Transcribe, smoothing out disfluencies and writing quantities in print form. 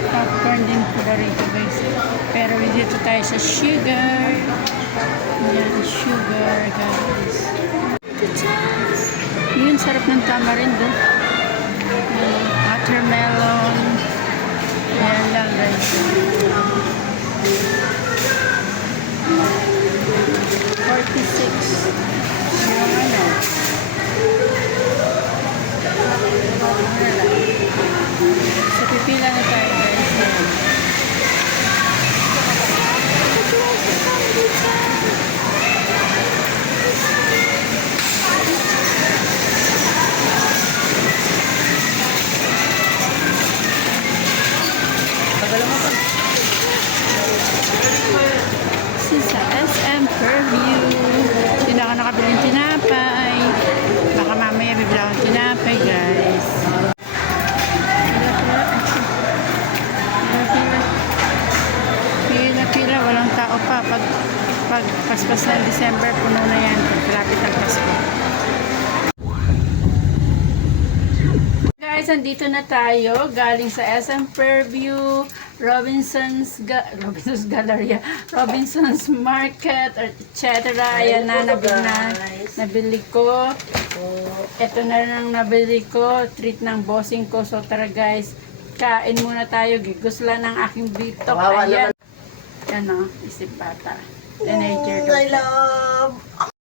popcorn din po rito guys. Pero dito tayo sa sugar. Yan, sugar guys. Yun, sarap ng tamarind do. Watermelon. Yan lang guys. 46. Yung ano. So, pipila na tayo guys. Yan. Sa SM Fairview. Hindi ako nakabili ng tinapay. Baka mamaya bibili akong tinapay, guys. Pila. Walang tao pa. Pag paspas ng December, puno na yan. Pagkalapit ng Pasko. Guys, andito na tayo. Galing sa SM Fairview, Robinson's Galleria, Robinson's Market, etc. Ayan na, nabili ko. Ito na lang nabili ko. Treat ng bossing ko. So tara guys, kain muna tayo. Gigusla ng aking bitok. Ayan. Yan o, isip bata. Teenager. I love.